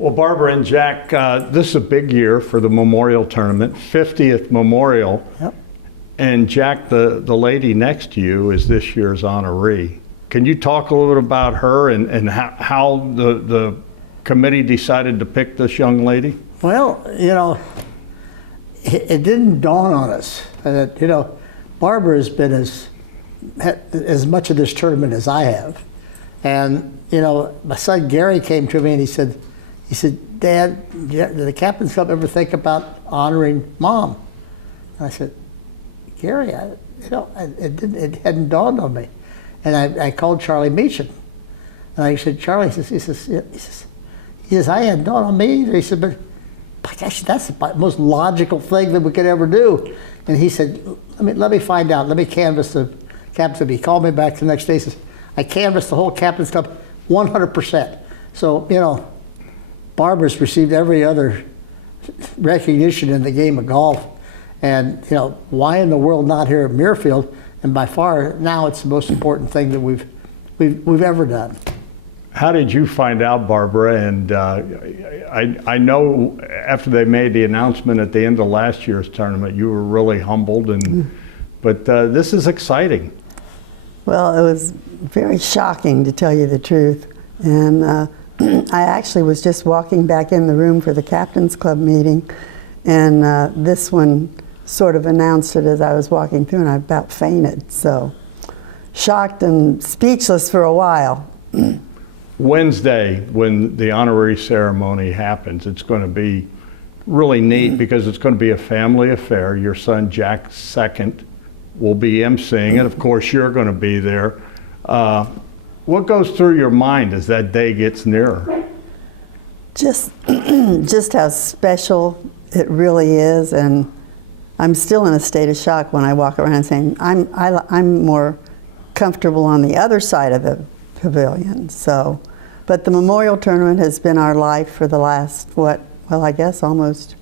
Well, Barbara and Jack, this is a big year for the memorial tournament, 50th memorial. Yep. And Jack, the lady next to you is this year's honoree. Can you talk a little bit about her and how the committee decided to pick this young lady? Well, it didn't dawn on us that, Barbara has been as much of this tournament as I have. And, my son Gary came to me and he said, Dad, did the Captain's Club ever think about honoring Mom? And I said, Gary, it hadn't dawned on me. And I called Charlie Meacham. And I said, Charlie, he says, I hadn't dawned on me either. He said, but gosh, that's the most logical thing that we could ever do. And he said, let me find out. Let me canvass the Captain's Club. He called me back the next day. He says, I canvassed the whole Captain's Club 100%. So, Barbara's received every other recognition in the game of golf. And, why in the world not here at Muirfield? And by far, now it's the most important thing that we've ever done. How did you find out, Barbara? And I know after they made the announcement at the end of last year's tournament, you were really humbled. But this is exciting. Well, it was very shocking, to tell you the truth. And I actually was just walking back in the room for the Captain's Club meeting, and this one sort of announced it as I was walking through, and I about fainted. So shocked and speechless for a while. Wednesday, when the honorary ceremony happens, it's going to be really neat because it's going to be a family affair. Your son Jack second will be emceeing, and of course you're going to be there. What goes through your mind as that day gets nearer? Just how special it really is, and I'm still in a state of shock when I walk around saying I'm more comfortable on the other side of the pavilion. So, but the memorial tournament has been our life for the last I guess almost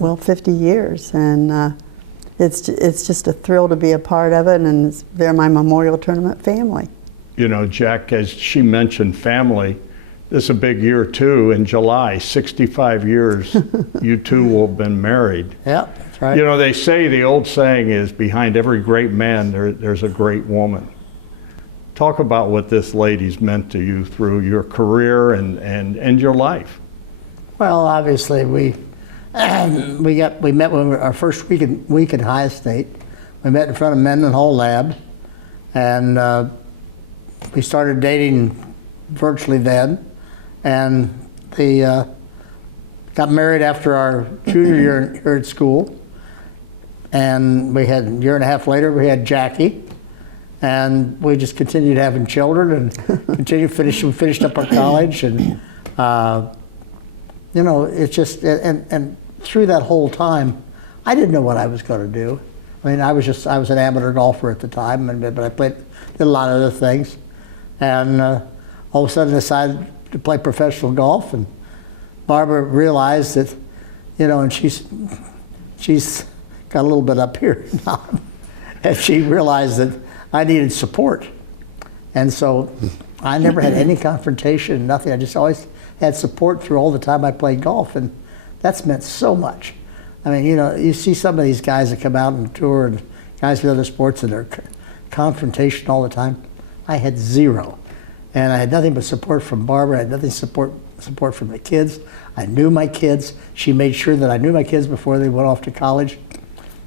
50 years, and it's just a thrill to be a part of it, and they're my memorial tournament family. Jack, as she mentioned, family. This is a big year too. In July, 65 years, you two will have been married. Yeah, that's right. They say the old saying is, behind every great man, there's a great woman. Talk about what this lady's meant to you through your career and your life. Well, obviously we met when our first week in High State. We met in front of Mendon Hall Lab, and we started dating virtually then, and they got married after our junior year here at school, and we had a year and a half later we had Jackie, and we just continued having children and finished up our college, and it's just and through that whole time I didn't know what I was going to do. I mean, I was an amateur golfer at the time, but I did a lot of other things. And all of a sudden decided to play professional golf, and Barbara realized that, and she's got a little bit up here now, and she realized that I needed support. And so I never had any confrontation, nothing. I just always had support through all the time I played golf, and that's meant so much. I mean, you see some of these guys that come out and tour, and guys with other sports, and they're confrontation all the time. I had zero, and I had nothing but support from Barbara. I had nothing support from the kids. I knew my kids. She made sure that I knew my kids before they went off to college.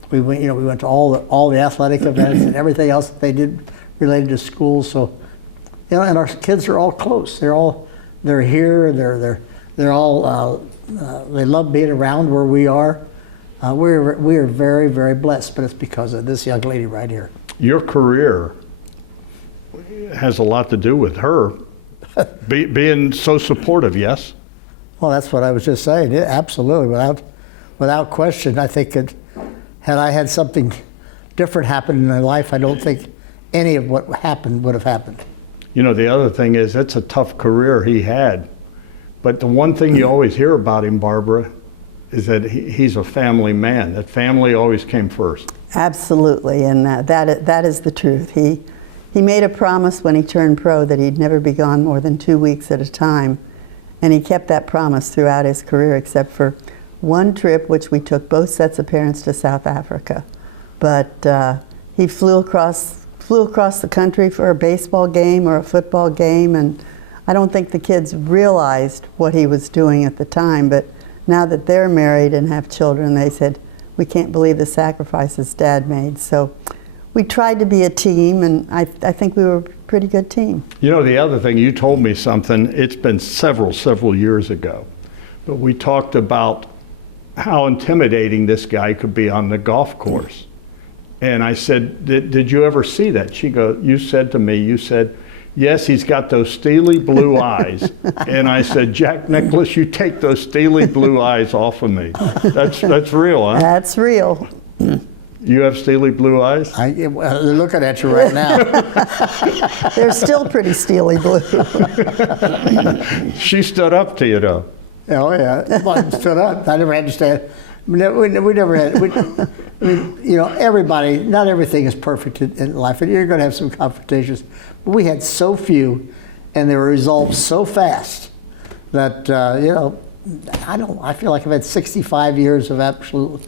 We went to all the athletic events and everything else that they did related to school. So, and our kids are all close. They're here. They're all they love being around where we are. We are very, very blessed, but it's because of this young lady right here. Your career has a lot to do with her being so supportive, yes? Well, that's what I was just saying. Yeah, absolutely, without question. I think that had I had something different happen in my life, I don't think any of what happened would have happened. The other thing is, it's a tough career he had. But the one thing you always hear about him, Barbara, is that he's a family man. That family always came first. Absolutely, and that is the truth. He made a promise when he turned pro that he'd never be gone more than 2 weeks at a time. And he kept that promise throughout his career, except for one trip, which we took both sets of parents to South Africa. But he flew across the country for a baseball game or a football game, and I don't think the kids realized what he was doing at the time, but now that they're married and have children, they said, we can't believe the sacrifices Dad made. So we tried to be a team, and I think we were a pretty good team. You know, the other thing, you told me something, it's been several years ago, but we talked about how intimidating this guy could be on the golf course. And I said, did you ever see that? You said to me, yes, he's got those steely blue eyes. And I said, Jack Nicklaus, you take those steely blue eyes off of me. That's real, huh? That's real. You have steely blue eyes? They're looking at you right now. They're still pretty steely blue. She stood up to you, though. Oh, yeah. Well, stood up. I never had to stand. We never had. You know, everybody, not everything is perfect in life, and you're going to have some confrontations. But we had so few, and they were resolved so fast that, you know, I feel like I've had 65 years of absolute,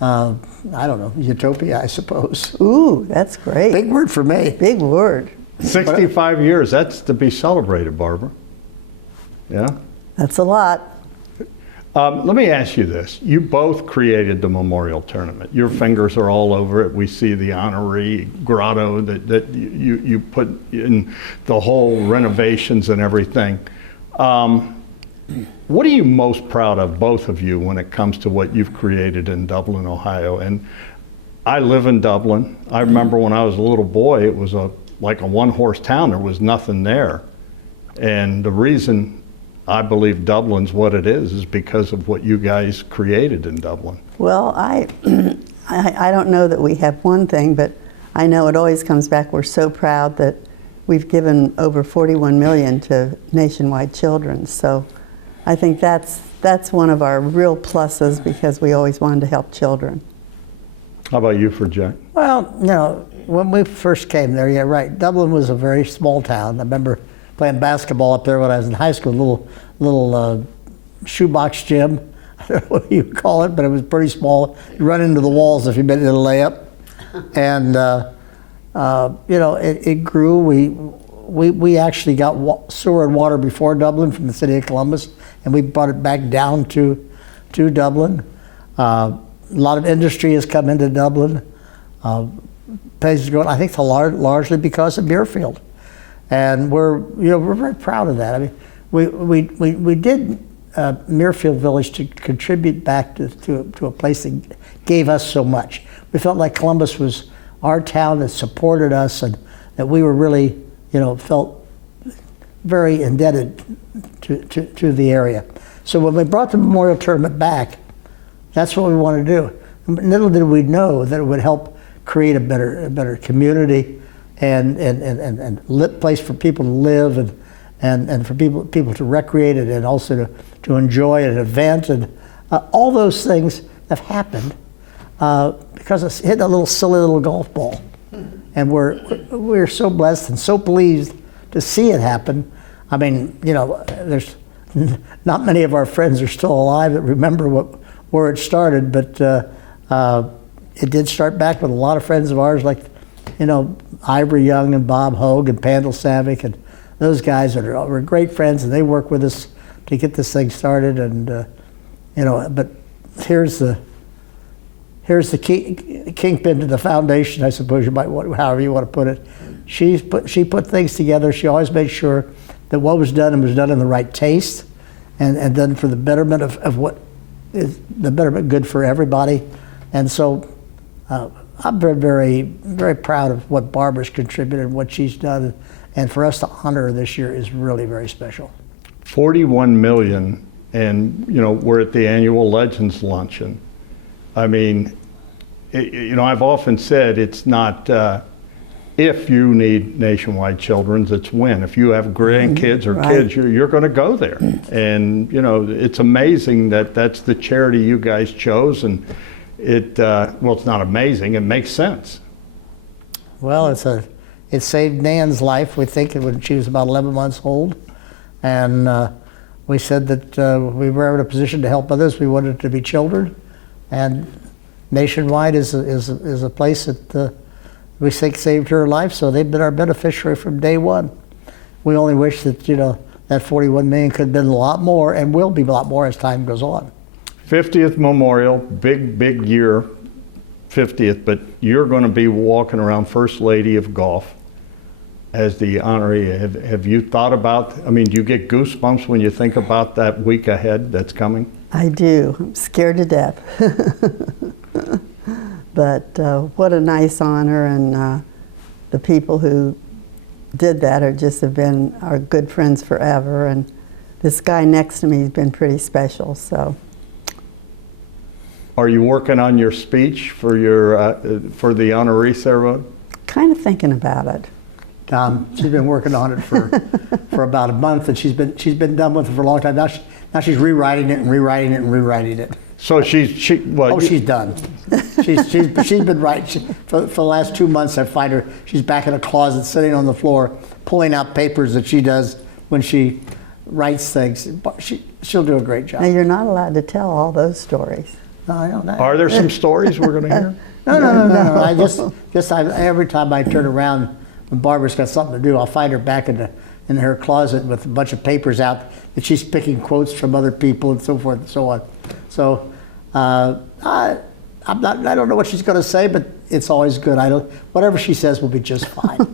I don't know, utopia, I suppose. Ooh, that's great. Big word for me. Big word. 65 years, that's to be celebrated, Barbara. Yeah? That's a lot. Let me ask you this. You both created the memorial tournament. Your fingers are all over it. We see the honoree grotto that you put in, the whole renovations and everything. What are you most proud of, both of you, when it comes to what you've created in Dublin, Ohio? And I live in Dublin. I remember when I was a little boy, it was like a one-horse town. There was nothing there. And the reason I believe Dublin's what it is because of what you guys created in Dublin. Well, I don't know that we have one thing, but I know it always comes back. We're so proud that we've given over 41 million to nationwide children. So I think that's one of our real pluses because we always wanted to help children. How about you, for Jack? Well, you know, when we first came there, yeah, right. Dublin was a very small town. I remember playing basketball up there when I was in high school, little shoebox gym. I don't know what you call it, but it was pretty small. You run into the walls if you made it a layup. And, you know, it grew. We actually got sewer and water before Dublin from the city of Columbus, and we brought it back down to Dublin. A lot of industry has come into Dublin. Places going, I think largely because of Muirfield. And we're very proud of that. I mean, we did Muirfield Village to contribute back to a place that gave us so much. We felt like Columbus was our town that supported us, and that we were really, you know, felt very indebted to the area. So when we brought the memorial tournament back, that's what we wanted to do. Little did we know that it would help create a better community. And lit place for people to live and for people to recreate it and also to enjoy an event, and all those things have happened because it's hitting a little silly little golf ball, and we're so blessed and so pleased to see it happen. I mean, you know, there's not many of our friends are still alive that remember where it started, but it did start back with a lot of friends of ours, like, you know, Ivory Young and Bob Hogue and Pandel Savick, and those guys were great friends, and they work with us to get this thing started. And you know, but here's the kingpin to the foundation, I suppose you might want, however you want to put it. She put things together. She always made sure that what was done in the right taste, and done for the betterment of what is the betterment good for everybody. And so I'm very, very proud of what Barbara's contributed and what she's done, and for us to honor her this year is really very special. 41 million, and you know, we're at the annual Legends Luncheon. I mean, you know, I've often said it's not if you need nationwide children's, it's when. If you have grandkids or kids, you're going to go there. And you know, it's amazing that that's the charity you guys chose, and well, it's not amazing, it makes sense. Well, it saved Nan's life, we think, when she was about 11 months old. And we said that we were in a position to help others. We wanted it to be children, and Nationwide is a place that we think saved her life. So they've been our beneficiary from day one. We only wish that that 41 million could have been a lot more, and will be a lot more as time goes on. 50th memorial, big year, 50th, but you're going to be walking around First Lady of Golf as the honoree. Have you thought about, I mean, do you get goosebumps when you think about that week ahead that's coming? I do. I'm scared to death. But what a nice honor, and the people who did that have been our good friends forever, and this guy next to me has been pretty special. So, are you working on your speech for for the honoree ceremony? Kind of thinking about it. She's been working on it for about a month, and she's been done with it for a long time. Now she's rewriting it and rewriting it and rewriting it. So she's done. She's been writing for the last 2 months. I find her. She's back in a closet, sitting on the floor, pulling out papers that she does when she writes things. She'll do a great job. Now you're not allowed to tell all those stories. No, I don't know. Are there some stories we're going to hear? No. I just every time I turn around, when Barbara's got something to do, I'll find her back in her closet with a bunch of papers out that she's picking quotes from other people and so forth and so on. So I don't know what she's going to say, but it's always good. Whatever she says will be just fine.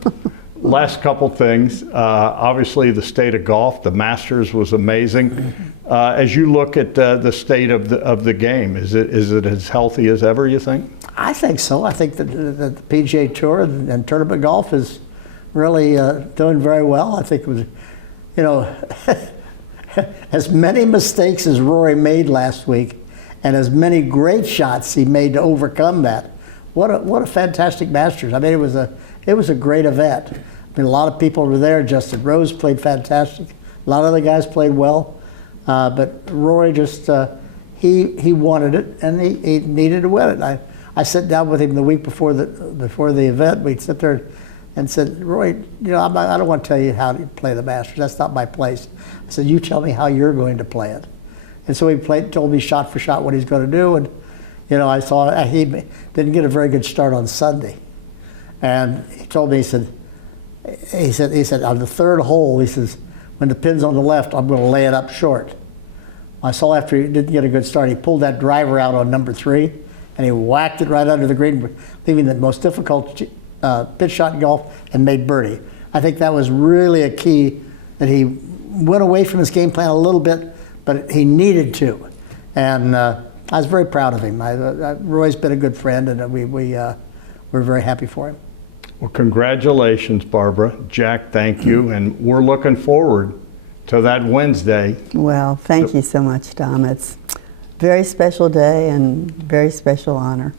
Last couple things. Obviously, the state of golf, the Masters was amazing. As you look at the state of the game, is it as healthy as ever, you think? I think so. I think that the PGA Tour and tournament golf is really doing very well. I think it was, as many mistakes as Rory made last week, and as many great shots he made to overcome that. What a fantastic Masters! I mean, it was a great event. I mean, a lot of people were there. Justin Rose played fantastic. A lot of other guys played well, but Rory just he wanted it, and he needed to win it. I sat down with him the week before the event. We'd sit there and said, Roy, I don't want to tell you how to play the Masters. That's not my place. I said, you tell me how you're going to play it. And so he told me shot for shot what he's going to do. And I saw he didn't get a very good start on Sunday. And he told me, he said on the third hole, he says, when the pin's on the left, I'm going to lay it up short. I saw after he didn't get a good start, he pulled that driver out on number 3, and he whacked it right under the green, leaving the most difficult pitch shot in golf, and made birdie. I think that was really a key, that he went away from his game plan a little bit, but he needed to. And I was very proud of him. Roy's been a good friend, and we're very happy for him. Well, congratulations, Barbara. Jack, thank you. And we're looking forward to that Wednesday. Well, thank you so much, Dom. It's a very special day and very special honor.